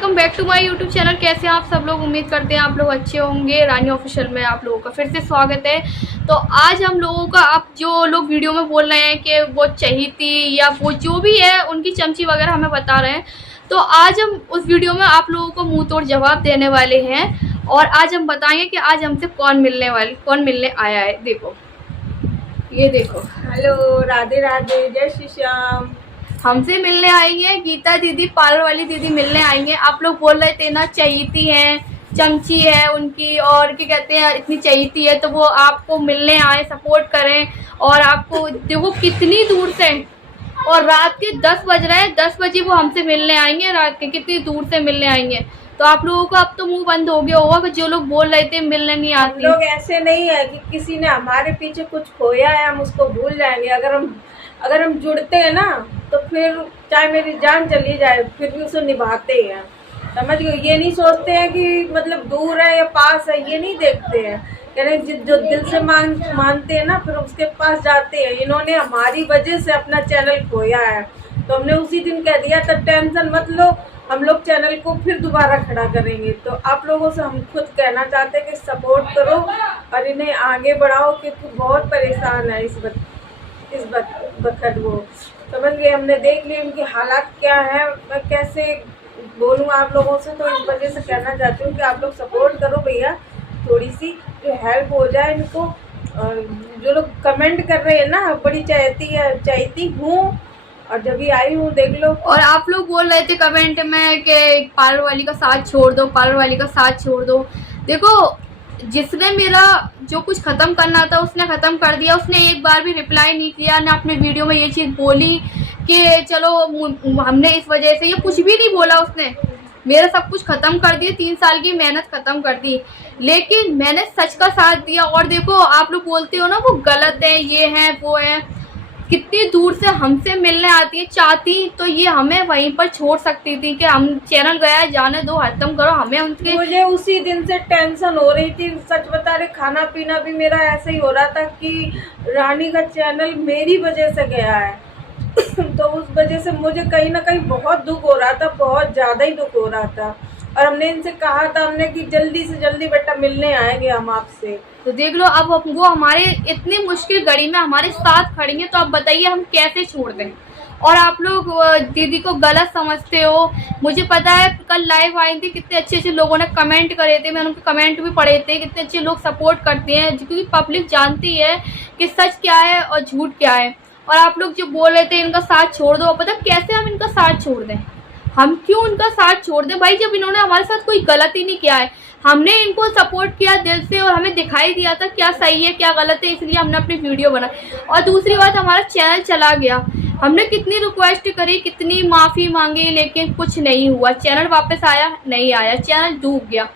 Welcome back to my YouTube channel. कैसे हैं आप सब लोग? उम्मीद करते हैं आप लोग अच्छे होंगे। रानी ऑफिशियल में आप लोगों का फिर से स्वागत है। तो आज हम लोगों का, आप जो लोग वीडियो में बोल रहे हैं कि वो चहीती या वो जो भी है उनकी चमची वगैरह हमें बता रहे हैं, तो आज हम उस वीडियो में आप लोगों को मुंह तोड़ जवाब देने वाले हैं। और आज हम बताएंगे कि आज हमसे कौन मिलने आया है। देखो, ये देखो। हेलो, राधे राधे, जय श्री श्याम। हमसे मिलने आई है गीता दीदी, पार्लर वाली दीदी मिलने आई हैं। आप लोग बोल रहे थे ना चहीती है, चमची है उनकी, और क्या कहते हैं इतनी चहीती है, तो वो आपको मिलने आए, सपोर्ट करें। और आपको देखो कितनी दूर से, और रात के 10 बज रहे हैं, 10 बजे वो हमसे मिलने आएंगे। रात के कितनी दूर से मिलने आएंगे। तो आप लोगों को अब तो मुंह बंद हो गया होगा कि जो लोग बोल रहे थे मिलने नहीं आती। लोग ऐसे नहीं है कि किसी ने हमारे पीछे कुछ खोया है हम उसको भूल जाएंगे। अगर हम जुड़ते हैं ना, तो फिर चाहे मेरी जान चली जाए फिर भी उसे निभाते हैं। समझ गए? ये नहीं सोचते हैं कि मतलब दूर है या पास है, ये नहीं देखते हैं। कह रहे जो दिल से मानते हैं ना, फिर उसके पास जाते हैं। इन्होंने हमारी वजह से अपना चैनल खोया है, तो हमने उसी दिन कह दिया था टेंशन मत लो, हम लोग चैनल को फिर दोबारा खड़ा करेंगे। तो आप लोगों से हम खुद कहना चाहते हैं कि सपोर्ट करो और इन्हें आगे बढ़ाओ, क्योंकि बहुत परेशान है इस वक्त वो। समझ गए? हमने देख लिया उनकी हालात क्या है। मैं कैसे बोलूँ आप लोगों से, तो इस वजह से कहना चाहती हूँ कि आप लोग सपोर्ट करो भैया, थोड़ी सी जो हेल्प हो जाए इनको। और जो लोग कमेंट कर रहे हैं ना, बड़ी चाहती हूँ और जब भी आई हूँ देख लो। और आप लोग बोल रहे थे कमेंट में कि पार्लर वाली का साथ छोड़ दो, पार्लर वाली का साथ छोड़ दो। देखो, जिसने मेरा जो कुछ ख़त्म करना था उसने ख़त्म कर दिया। उसने एक बार भी रिप्लाई नहीं किया, ना अपने वीडियो में ये चीज़ बोली कि चलो हमने इस वजह से, ये कुछ भी नहीं बोला उसने। मेरा सब कुछ ख़त्म कर दिया, 3 साल की मेहनत ख़त्म कर दी, लेकिन मैंने सच का साथ दिया। और देखो, आप लोग बोलते हो ना वो गलत है, ये है वो है, कितनी दूर से हमसे मिलने आती है। चाहती तो ये हमें वहीं पर छोड़ सकती थी कि हम चैनल गया जाने दो, खत्म करो। हमें उनके, मुझे उसी दिन से टेंशन हो रही थी, सच बता रहे, खाना पीना भी मेरा ऐसे ही हो रहा था कि रानी का चैनल मेरी वजह से गया है। तो उस वजह से मुझे कहीं ना कहीं बहुत दुख हो रहा था, बहुत ज़्यादा ही दुख हो रहा था। और हमने इनसे कहा था कि जल्दी से जल्दी बेटा मिलने आएंगे हम आपसे। तो देख लो, अब वो हमारे इतनी मुश्किल घड़ी में हमारे साथ खड़ी हैं, तो अब बताइए हम कैसे छोड़ दें। और आप लोग दीदी को गलत समझते हो। मुझे पता है, कल लाइव आई थी, कितने अच्छे अच्छे लोगों ने कमेंट करे थे, मैंने उनके कमेंट भी पढ़े थे। कितने अच्छे लोग सपोर्ट करते हैं, क्योंकि पब्लिक जानती है कि सच क्या है और झूठ क्या है। और आप लोग जो बोल रहे थे इनका साथ छोड़ दो, पता कैसे हम इनका साथ छोड़ दें? हम क्यों उनका साथ छोड़ दें भाई, जब इन्होंने हमारे साथ कोई गलती नहीं किया है। हमने इनको सपोर्ट किया दिल से, और हमें दिखाई दिया था क्या सही है क्या गलत है, इसलिए हमने अपनी वीडियो बनाई। और दूसरी बात, हमारा चैनल चला गया। हमने कितनी रिक्वेस्ट करी, कितनी माफ़ी मांगी, लेकिन कुछ नहीं हुआ। चैनल वापस आया नहीं आया, चैनल डूब गया।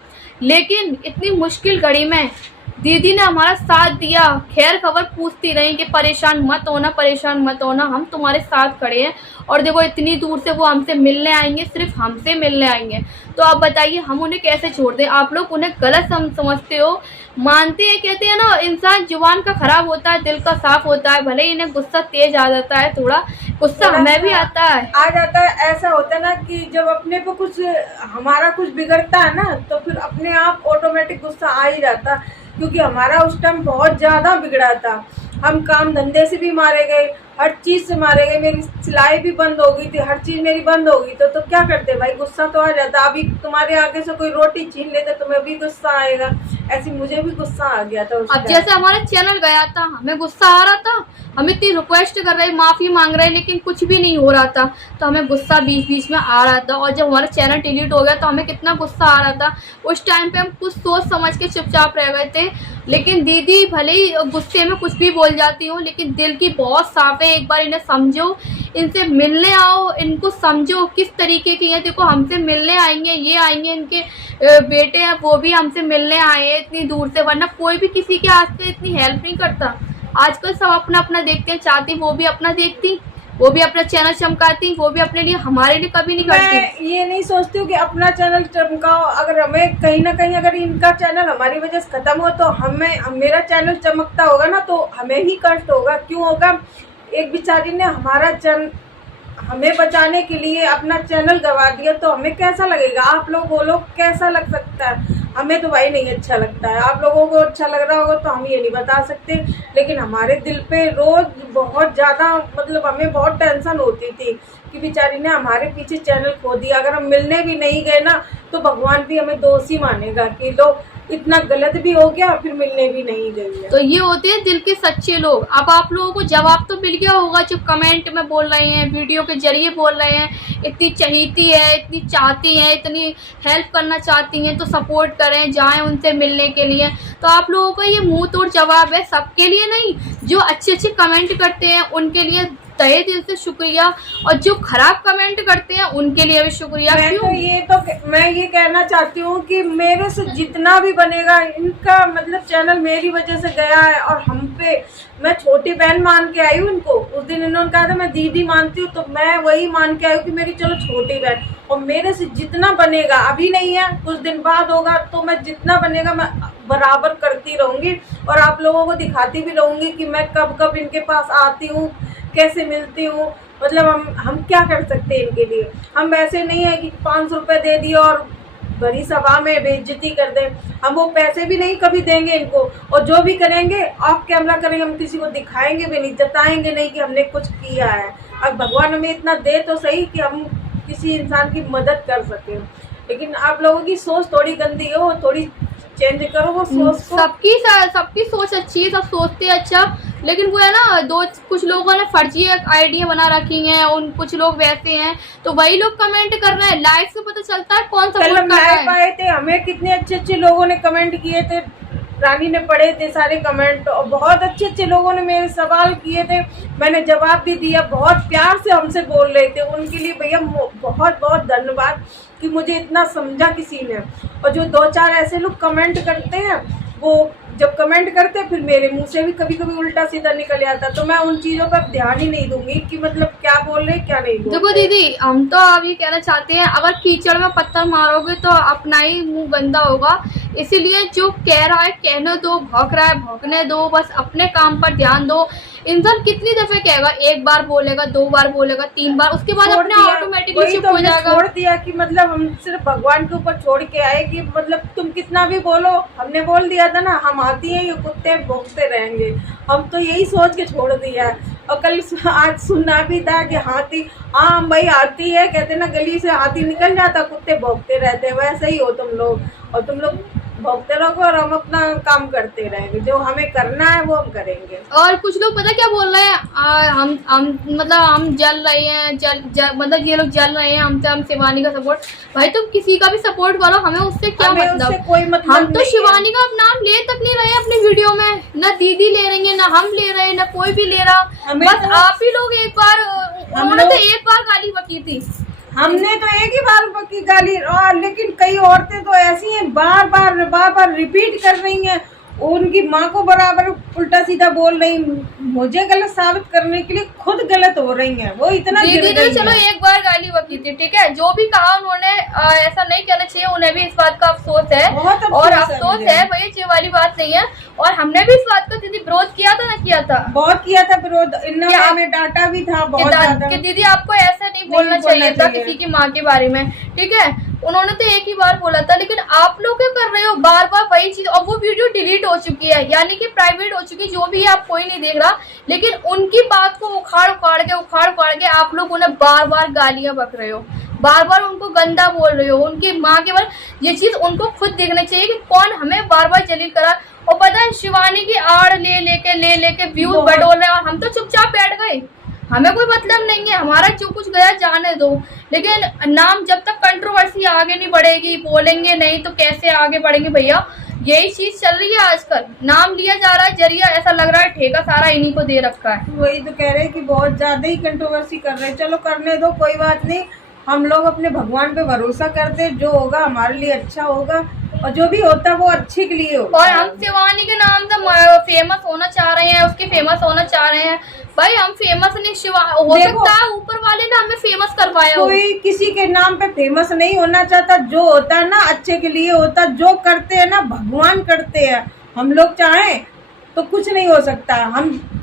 लेकिन इतनी मुश्किल घड़ी में दीदी ने हमारा साथ दिया, खैर खबर पूछती रही कि परेशान मत होना, परेशान मत होना, हम तुम्हारे साथ खड़े हैं। और देखो, इतनी दूर से वो हमसे मिलने आएंगे, सिर्फ हमसे मिलने आएंगे। तो आप बताइए हम उन्हें कैसे छोड़ दें? आप लोग उन्हें गलत समझते हो, मानते हैं। कहते हैं ना, इंसान जुबान का खराब होता है, दिल का साफ होता है। भले ही इन्हें गुस्सा तेज आ जाता है, थोड़ा गुस्सा हमें भी आता है, आ जाता है। ऐसा होता है ना कि जब अपने को कुछ, हमारा कुछ बिगड़ता है ना, तो फिर अपने आप ऑटोमेटिक गुस्सा आ ही जाता, क्योंकि हमारा उस टाइम बहुत ज़्यादा बिगड़ा था। हम काम धंधे से भी मारे गए, हर चीज़ से मारे गए। मेरी सिलाई भी बंद हो गई थी, हर चीज़ मेरी बंद हो गई। तो क्या करते भाई, गुस्सा तो आ जाता। अभी तुम्हारे आगे से कोई रोटी छीन लेते तुम्हें भी गुस्सा आएगा, ऐसे मुझे भी गुस्सा आ गया था। अब जैसे हमारा चैनल गया था, हमें गुस्सा आ रहा था, हम इतनी रिक्वेस्ट कर रहे, माफ़ी मांग रहे, लेकिन कुछ भी नहीं हो रहा था। तो हमें गुस्सा बीच बीच में आ रहा था। और जब हमारा चैनल डिलीट हो गया तो हमें कितना गुस्सा आ रहा था। उस टाइम पे हम कुछ सोच समझ के चुपचाप रह गए थे। लेकिन दीदी भले ही गुस्से में कुछ भी बोल जाती हो, लेकिन दिल की बहुत साफ है। एक बार इन्हें समझो, इनसे मिलने आओ, इनको समझो किस तरीके की है। देखो, हमसे मिलने आएंगे, ये आएंगे, इनके बेटे हैं वो भी हमसे मिलने आए हैं इतनी दूर से, वरना कोई भी किसी के आज से इतनी हेल्प नहीं करता। आजकल सब अपना अपना देखते हैं। चाहती वो भी अपना देखती, वो भी अपना चैनल चमकाती, वो भी अपने लिए, हमारे लिए कभी नहीं करती। मैं ये नहीं सोचती हूँ कि अपना चैनल चमकाओ। अगर हमें कहीं ना कहीं, अगर इनका चैनल हमारी वजह से खत्म हो, तो मेरा चैनल चमकता होगा ना, तो हमें ही कष्ट होगा। क्यों होगा? एक बेचारी ने हमारा हमें बचाने के लिए अपना चैनल गवा दिया तो हमें कैसा लगेगा? आप लोग बोलो कैसा लग सकता है? हमें तो भाई नहीं अच्छा लगता है। आप लोगों को अच्छा लग रहा होगा तो हम ये नहीं बता सकते, लेकिन हमारे दिल पे रोज बहुत ज़्यादा मतलब हमें बहुत टेंशन होती थी कि बेचारी ने हमारे पीछे चैनल खो दिया। अगर हम मिलने भी नहीं गए ना तो भगवान भी हमें दोषी मानेगा कि लो इतना गलत भी हो गया फिर मिलने भी नहीं गई है। तो ये होते हैं दिल के सच्चे लोग। अब आप लोगों को जवाब तो मिल गया होगा जो कमेंट में बोल रहे हैं, वीडियो के जरिए बोल रहे हैं, इतनी चहीती है, इतनी चाहती हैं, इतनी हेल्प करना चाहती हैं तो सपोर्ट करें, जाएं उनसे मिलने के लिए। तो आप लोगों का ये मुंह तोड़ जवाब है, सबके लिए नहीं, जो अच्छे अच्छे कमेंट करते हैं उनके लिए तहे दिल से शुक्रिया, और जो खराब कमेंट करते हैं उनके लिए भी शुक्रिया। मैं ये कहना चाहती हूँ कि मेरे से जितना भी बनेगा, इनका मतलब चैनल मेरी वजह से गया है और हम पे, मैं छोटी बहन मान के आई हूँ इनको। उस दिन इन्होंने कहा था मैं दीदी मानती हूँ, तो मैं वही मान के आई हूँ कि मेरी चलो छोटी बहन, और मेरे से जितना बनेगा, अभी नहीं है कुछ दिन बाद होगा, तो मैं जितना बनेगा मैं बराबर करती रहूँगी और आप लोगों को दिखाती भी रहूँगी कि मैं कब कब इनके पास आती हूँ, कैसे मिलती हूँ। मतलब हम क्या कर सकते हैं इनके लिए? हम ऐसे नहीं है कि 500 रुपये दे दिए और बड़ी सभा में बेइज्जती कर दें। हम वो पैसे भी नहीं कभी देंगे इनको, और जो भी करेंगे ऑफ कैमरा करेंगे, हम किसी को दिखाएंगे भी नहीं, जताएंगे नहीं कि हमने कुछ किया है। अब भगवान हमें इतना दे तो सही कि हम किसी इंसान की मदद कर सकें, लेकिन आप लोगों की सोच थोड़ी गंदी है, वो थोड़ी चेंज करो वो सोच को। सबकी सोच अच्छी है, सब सोचते हैं अच्छा, लेकिन वो है ना कुछ लोगों ने फर्जी आइडिया बना रखी है, उन कुछ लोग वैसे हैं तो वही लोग कमेंट कर रहे हैं। लाइक से पता चलता है कौन सपोर्ट कर रहा है। पाए थे हमें कितने अच्छे अच्छे लोगों ने कमेंट किए थे, रानी ने पढ़े थे सारे कमेंट, और बहुत अच्छे अच्छे लोगों ने मेरे सवाल किए थे, मैंने जवाब भी दिया, बहुत प्यार से हमसे बोल रहे थे। उनके लिए भैया बहुत बहुत धन्यवाद कि मुझे इतना समझा किसी ने। और जो 2-4 ऐसे लोग कमेंट करते हैं, वो जब कमेंट करते हैं फिर मेरे मुंह से भी कभी कभी उल्टा सीधा निकल जाता, तो मैं उन चीज़ों पर ध्यान ही नहीं दूंगी कि मतलब क्या बोल रहे क्या नहीं बोल रहे। देखो दीदी, हम तो अब ये कहना चाहते हैं, अगर कीचड़ में पत्थर मारोगे तो अपना ही मुंह गंदा होगा। इसीलिए जो कह रहा है कहने दो, भौंक रहा है भौंकने दो, बस अपने काम पर ध्यान दो। इंसान कितनी दफे कहेगा? 1 बार बोलेगा, 2 बार बोलेगा, 3 बार, उसके बाद अपने ऑटोमेटिकली चुप हो जाएगा। छोड़ दिया कि मतलब हम सिर्फ भगवान के ऊपर छोड़ के आए कि मतलब तुम कितना भी बोलो, हमने बोल दिया था ना हम आती हैं, ये कुत्ते भौंकते रहेंगे, हम तो यही सोच के छोड़ दिया है। और कल आज सुनना भी था कि हाथी, हाँ भाई आती है, कहते ना गली से हाथी निकल जाता, कुत्ते भौंकते रहते, वैसे ही हो तुम लोग, और तुम लोग भौंकते रहोगे और हम अपना काम करते रहेंगे, जो हमें करना है वो हम करेंगे। और कुछ लोग पता क्या बोल रहे हैं, हम जल रहे हैं, मतलब ये लोग जल रहे हैं हमसे, हम शिवानी का सपोर्ट। भाई तुम किसी का भी सपोर्ट करो, हमें उससे क्या मतलब? उससे कोई मतलब हम तो शिवानी का नाम ले तक नहीं रहे अपनी वीडियो में, ना दीदी ले रही है, ना हम ले रहे हैं, ना कोई भी ले रहा। बस आप ही लोग एक बार, उन्होंने तो एक बार गाली बकी थी, हमने तो एक ही बार बकी गाली, और लेकिन कई औरतें तो ऐसी हैं बार बार रिपीट कर रही हैं, उनकी माँ को बराबर उल्टा सीधा बोल रही, मुझे गलत साबित करने के लिए खुद गलत हो रही हैं। वो इतना दीदी ने चलो एक बार गाली बकी थी, ठीक है, जो भी कहा उन्होंने ऐसा नहीं कहना चाहिए, उन्हें भी इस बात का अफसोस है, और अफसोस है भाई, ये वाली बात नहीं है। और हमने भी इस बात का दीदी विरोध किया था ना, किया था, बहुत किया था विरोध, इन्होंने डांटा भी था बहुत ज्यादा कि दीदी आपको ऐसा नहीं बोलना चाहिए था किसी की माँ के बारे में, ठीक है। उन्होंने तो एक ही बार बोला था, लेकिन आप लोग क्या कर रहे हो, बार बार वही चीज। और वो वीडियो डिलीट हो चुकी है, यानी कि प्राइवेट हो चुकी है, जो भी है आप कोई नहीं देख रहा, लेकिन उनकी बात को उखाड़ उखाड़ के आप लोग उन्हें बार बार गालियां बक रहे हो, बार बार उनको गंदा बोल रहे हो, उनकी माँ के बारे। ये चीज उनको खुद देखना चाहिए कि कौन हमें बार बार जलील करा। और पता है शिवानी की आड़ ले लेके व्यूज बटोर रहे, और हम तो चुपचाप बैठ गए, हमें कोई मतलब नहीं है, हमारा जो कुछ गया जाने दो। लेकिन नाम जब तक कंट्रोवर्सी आगे नहीं बढ़ेगी, बोलेंगे नहीं तो कैसे आगे बढ़ेंगे भैया? यही चीज चल रही है आजकल, नाम लिया जा रहा है जरिया, ऐसा लग रहा है ठेका सारा इन्हीं को दे रखा है। वही तो कह रहे हैं कि बहुत ज्यादा ही कंट्रोवर्सी कर रहे हैं, चलो करने दो, कोई बात नहीं, हम लोग अपने भगवान पे भरोसा करते, जो होगा हमारे लिए अच्छा होगा, और जो भी होता है वो अच्छे के लिए होता और हम शिवानी के नाम से फेमस होना चाह रहे हैं, उसके फेमस होना चाह रहे हैं। भाई हम फेमस नहीं, शिवा हो सकता है ऊपर वाले ने हमें फेमस करवाया हो। कोई किसी के नाम पे फेमस नहीं होना चाहता, जो होता है ना अच्छे के लिए होता, जो करते हैं ना भगवान करते हैं। हम लोग चाहें तो कुछ नहीं हो सकता।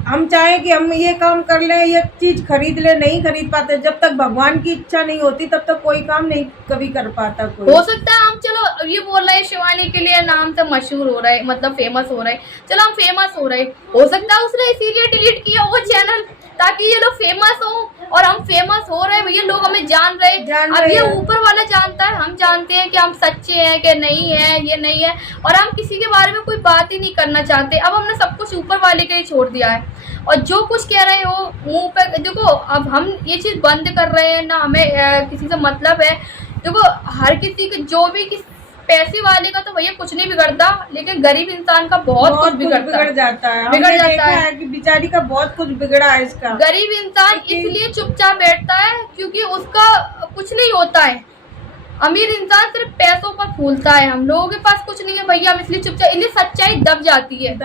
हम चाहें कि हम ये काम कर लें, ये चीज़ खरीद लें, नहीं खरीद पाते। जब तक भगवान की इच्छा नहीं होती तब तक कोई काम नहीं कभी कर पाता कोई। हो सकता है हम चलो ये बोल रहे हैं शिवानी के लिए नाम से मशहूर हो रहे, मतलब फेमस हो रहे, चलो हम फेमस हो रहे, हो सकता है उसने इसीलिए डिलीट किया वो चैनल ताकि ये लोग फेमस हो और हम फेमस हो रहे, भैया लोग हमें जान रहे। अब ये ऊपर वाला जानता है, हम जानते हैं कि हम सच्चे हैं कि नहीं है, ये नहीं है, और हम किसी के बारे में कोई बात ही नहीं करना चाहते। अब हमने सब कुछ ऊपर वाले के लिए छोड़ दिया है और जो कुछ कह रहे हो मुंह पे, देखो अब हम ये चीज़ बंद कर रहे हैं ना, हमें किसी से मतलब है। देखो हर किसी के जो भी पैसे वाले का तो भैया कुछ नहीं बिगड़ता, लेकिन गरीब इंसान का बहुत कुछ बिगड़ जाता है। बिगड़ जाता है कि बेचारी का बहुत कुछ बिगड़ा है इसका। गरीब इंसान इसलिए चुपचाप बैठता है क्योंकि उसका कुछ नहीं होता है। अमीर इंसान सिर्फ पैसों पर फूलता है। हम लोगों के पास कुछ नहीं है भैया, हम इसलिए चुपचाप, इसलिए सच्चाई दब जाती है,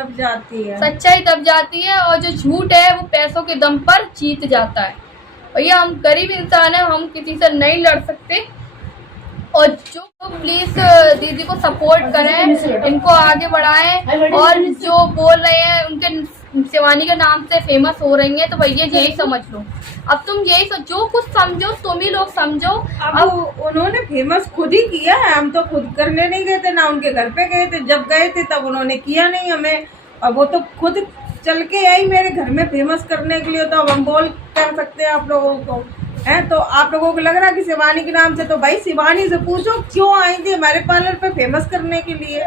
सच्चाई दब जाती है और जो झूठ है वो पैसों के दम पर जीत जाता है। भैया हम गरीब इंसान है, हम किसी से नहीं लड़ सकते। और जो प्लीज दीदी को सपोर्ट करें, इनको आगे बढ़ाएं, और जो बोल रहे हैं उनके शिवानी के नाम से फेमस हो रही हैं, तो भैया यही समझ लो। अब तुम यही जो कुछ समझो तुम ही लोग समझो। अब उन्होंने फेमस खुद ही किया है, हम तो खुद करने नहीं गए थे, ना उनके घर पे गए थे। जब गए थे तब उन्होंने किया नहीं हमें, और वो तो खुद चल के आई मेरे घर में फेमस करने के लिए। तो अब हम बोल कर सकते हैं आप लोगों को है। तो आप लोगों को लग रहा है कि शिवानी के नाम से, तो भाई शिवानी से पूछो क्यों आई थी हमारे पार्लर पे फेमस करने के लिए।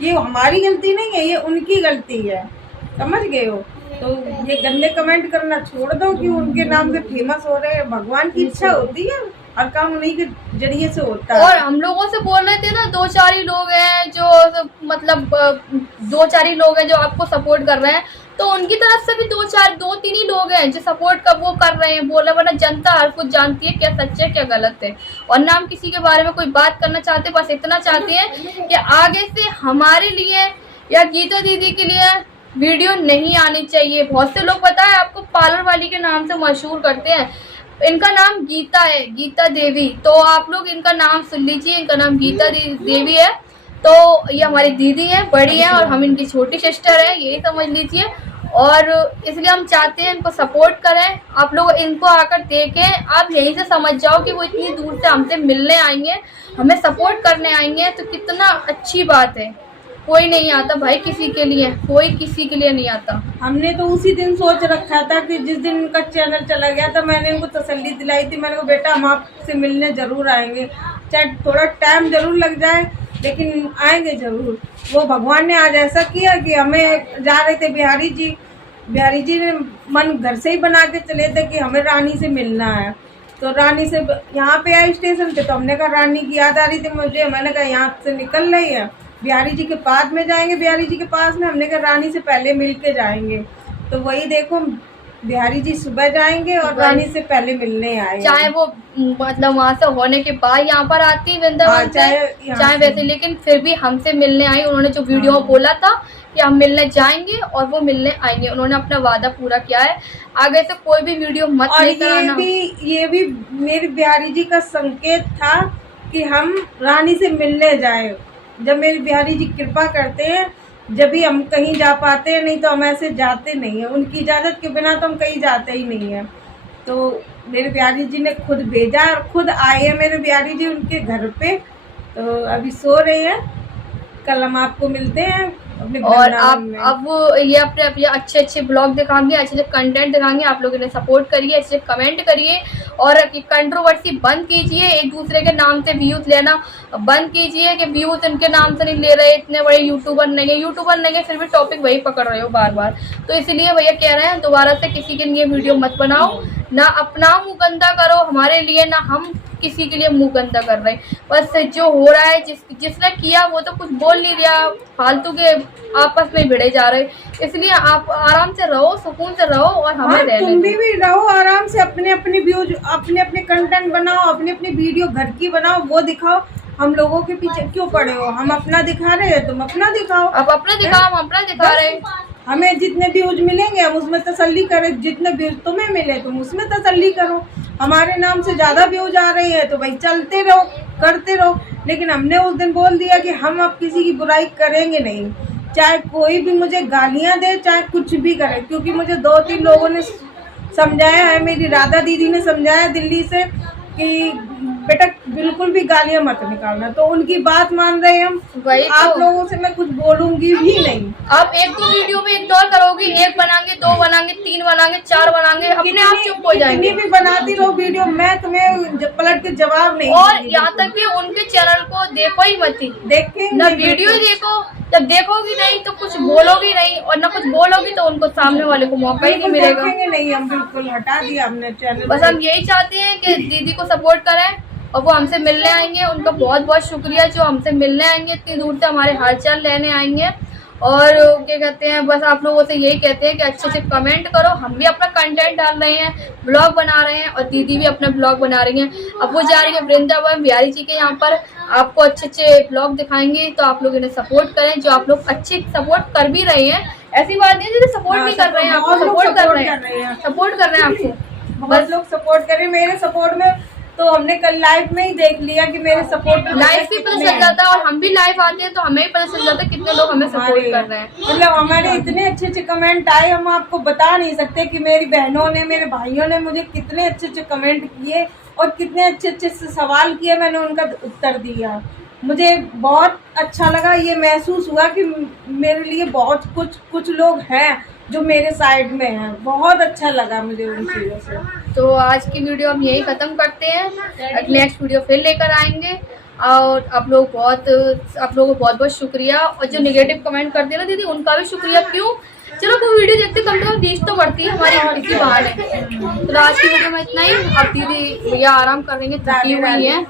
ये हमारी गलती नहीं है, ये उनकी गलती है, समझ गए हो। तो ये गंदे कमेंट करना छोड़ दो कि उनके नाम से फेमस हो रहे हैं। भगवान की इच्छा होती है, हर काम उन्हीं के जरिए से होता है। और हम लोगों से बोल रहे थे ना, दो चार ही लोग हैं जो मतलब दो चार ही लोग हैं जो आपको सपोर्ट कर रहे हैं, तो उनकी तरफ से भी दो तीन ही लोग हैं जो सपोर्ट का वो कर रहे हैं, बोल रहे, वरना जनता हर कुछ जानती है क्या सच है क्या गलत है। और ना हम किसी के बारे में कोई बात करना चाहते, बस इतना चाहते हैं कि आगे से हमारे लिए या गीता दीदी के लिए वीडियो नहीं आनी चाहिए। बहुत से लोग पता है आपको पार्लर वाली के नाम से मशहूर करते हैं, इनका नाम गीता है, गीता देवी। तो आप लोग इनका नाम सुन लीजिए, इनका नाम गीता देवी है। तो ये हमारी दीदी है, बड़ी है, और हम इनकी छोटी सिस्टर है, यही समझ लीजिए। और इसलिए हम चाहते हैं इनको सपोर्ट करें, आप लोग इनको आकर देखें। आप यहीं से समझ जाओ कि वो इतनी दूर से हमसे मिलने आएंगे, हमें सपोर्ट करने आएंगे, तो कितना अच्छी बात है। कोई नहीं आता भाई किसी के लिए, कोई किसी के लिए नहीं आता। हमने तो उसी दिन सोच रखा था कि जिस दिन इनका चैनल चला गया था, मैंने इनको तसल्ली दिलाई थी, मैंने कहा बेटा हम आपसे मिलने जरूर आएंगे, चाहे थोड़ा टाइम जरूर लग जाए लेकिन आएंगे जरूर। वो भगवान ने आज ऐसा किया कि हमें जा रहे थे बिहारी जी ने मन घर से ही बना के चले थे कि हमें रानी से मिलना है। तो रानी से यहाँ पे आए स्टेशन पे, तो हमने कहा रानी की याद आ रही थी मुझे, मैंने कहा यहाँ से निकल रही है, बिहारी जी के पास में जाएंगे, बिहारी जी के पास में, हमने कहा रानी से पहले मिल के जाएंगे। तो वही देखो बिहारी जी सुबह जाएंगे और रानी से पहले मिलने आए, चाहे वो मतलब वहाँ से होने के बाद यहाँ पर आती वृंदावन चाहे वैसे, लेकिन फिर भी हमसे मिलने आई। उन्होंने जो वीडियो में बोला था कि हम मिलने जाएंगे और वो मिलने आएंगे, उन्होंने अपना वादा पूरा किया है। आगे से कोई भी वीडियो मत लेकर आना। ये भी मेरे बिहारी जी का संकेत था कि हम रानी से मिलने जाए। जब मेरे बिहारी जी कृपा करते हैं, जब भी हम कहीं जा पाते हैं, नहीं तो हम ऐसे जाते नहीं हैं, उनकी इजाज़त के बिना तो हम कहीं जाते ही नहीं हैं। तो मेरे बिहारी जी ने खुद भेजा और खुद आए हैं मेरे बिहारी जी उनके घर पे। तो अभी सो रहे हैं, कल हम आपको मिलते हैं अपने और अब ये अपने अच्छे अच्छे ब्लॉग दिखाएंगे, अच्छे अच्छे कंटेंट दिखाएंगे। आप लोग इन्हें सपोर्ट करिए, अच्छे कमेंट करिए और कंट्रोवर्सी बंद कीजिए। एक दूसरे के नाम से व्यूज लेना बंद कीजिए कि व्यूज इनके नाम से नहीं ले रहे, इतने बड़े यूट्यूबर नहीं है, फिर भी टॉपिक वही पकड़ रहे हो बार बार। तो इसलिए भैया कह रहे हैं दोबारा से किसी के लिए वीडियो मत बनाओ, ना अपना मुँह गंदा करो हमारे लिए, ना हम किसी के लिए मुंह गंदा कर रहे। बस जो हो रहा है, जिसने किया वो तो कुछ बोल नहीं रहा, फालतू के आपस में भिड़े जा रहे। इसलिए आप आराम से रहो, सुकून से रहो और हमें रहने दो। तुम भी रहो आराम से, अपने व्यूज, अपने कंटेंट बनाओ, अपनी वीडियो घर की बनाओ, वो दिखाओ। हम लोगों के पीछे क्यों पड़े हो? हम अपना दिखा रहे हैं, तुम अपना दिखाओ। आप अपना दिखाओ, हम अपना दिखा रहे हैं। हमें जितने व्यूज मिलेंगे हम उसमें तसल्ली करें, जितने व्यूज तुम्हें मिले तुम उसमें तसल्ली करो। हमारे नाम से ज़्यादा व्यूज आ रही है तो भाई चलते रहो, करते रहो। लेकिन हमने उस दिन बोल दिया कि हम अब किसी की बुराई करेंगे नहीं, चाहे कोई भी मुझे गालियां दे, चाहे कुछ भी करे, क्योंकि मुझे 2-3 लोगों ने समझाया है, मेरी राधा दीदी ने समझाया दिल्ली से कि बेटा बिल्कुल भी गालियां मत निकालना, तो उनकी बात मान रहे हैं हम। वही तो। आप लोगों से मैं कुछ बोलूंगी भी नहीं। आप 1-2 वीडियो में इग्नोर करोगी, 1 बनाएंगे, 2 बनाएंगे, 3 बनाएंगे, 4 बनाएंगे, अपने आप चुप हो जाएंगे। कितनी भी बनाती रहो वीडियो, मैं तुम्हें पलट के जवाब नहीं और दूंगी। यहाँ तक कि उनके चैनल को देखो ही मत, देखेंगे ना वीडियो ही देखो। जब देखोगी नहीं तो कुछ बोलोगी नहीं, और ना कुछ बोलोगी तो उनको सामने वाले को मौका ही नहीं मिलेगा। देखेंगे नहीं, हम बिल्कुल हटा दिया हमने चैनल। बस हम यही चाहते हैं कि दीदी को सपोर्ट करें और वो हमसे मिलने आएंगे। उनका बहुत बहुत शुक्रिया जो हमसे मिलने आएंगे, इतनी दूर से हमारे हालचाल लेने आएंगे। और क्या कहते हैं, बस आप लोगों से यही कहते हैं कि अच्छे से कमेंट करो। हम भी अपना कंटेंट डाल रहे हैं, ब्लॉग बना रहे हैं, और दीदी भी अपना ब्लॉग बना रही हैं। अब वो जा रही है वृंदावन बिहारी जी के यहाँ पर, आपको अच्छे अच्छे ब्लॉग दिखाएंगे, तो आप लोग इन्हें सपोर्ट करें। जो आप लोग अच्छे सपोर्ट कर भी रहे हैं, ऐसी बात नहीं है जो सपोर्ट नहीं कर रहे हैं, आपको सपोर्ट कर रहे हैं, सपोर्ट कर रहे हैं आपको। बहुत लोग सपोर्ट करें मेरे सपोर्ट में, तो हमने कल लाइव में ही देख लिया कि मेरे सपोर्ट लाइव भी पता चल जाता है, और हम भी लाइव आते हैं तो हमें भी पता चल जाता है कितने लोग हमें सपोर्ट कर रहे हैं। मतलब हमारे इतने अच्छे अच्छे कमेंट आए, हम आपको बता नहीं सकते कि मेरी बहनों ने, मेरे भाइयों ने मुझे कितने अच्छे अच्छे कमेंट किए और कितने अच्छे अच्छे से सवाल किए, मैंने उनका उत्तर दिया। मुझे बहुत अच्छा लगा, ये महसूस हुआ कि मेरे लिए बहुत कुछ लोग हैं जो मेरे साइड में हैं। बहुत अच्छा लगा मुझे उन चीज़ों से। तो आज की वीडियो हम यही ख़त्म करते हैं, नेक्स्ट वीडियो फिर लेकर आएंगे। और आप लोगों को बहुत बहुत शुक्रिया। और जो नेगेटिव कमेंट करते हैं ना दीदी, उनका भी शुक्रिया। क्यों, चलो वो वीडियो देखते कम से कम रीच तो बढ़ती है हमारी इसी बहाने। तो आज की वीडियो में इतना ही। अब दीदी भैया आराम करेंगे, थकी हुई है।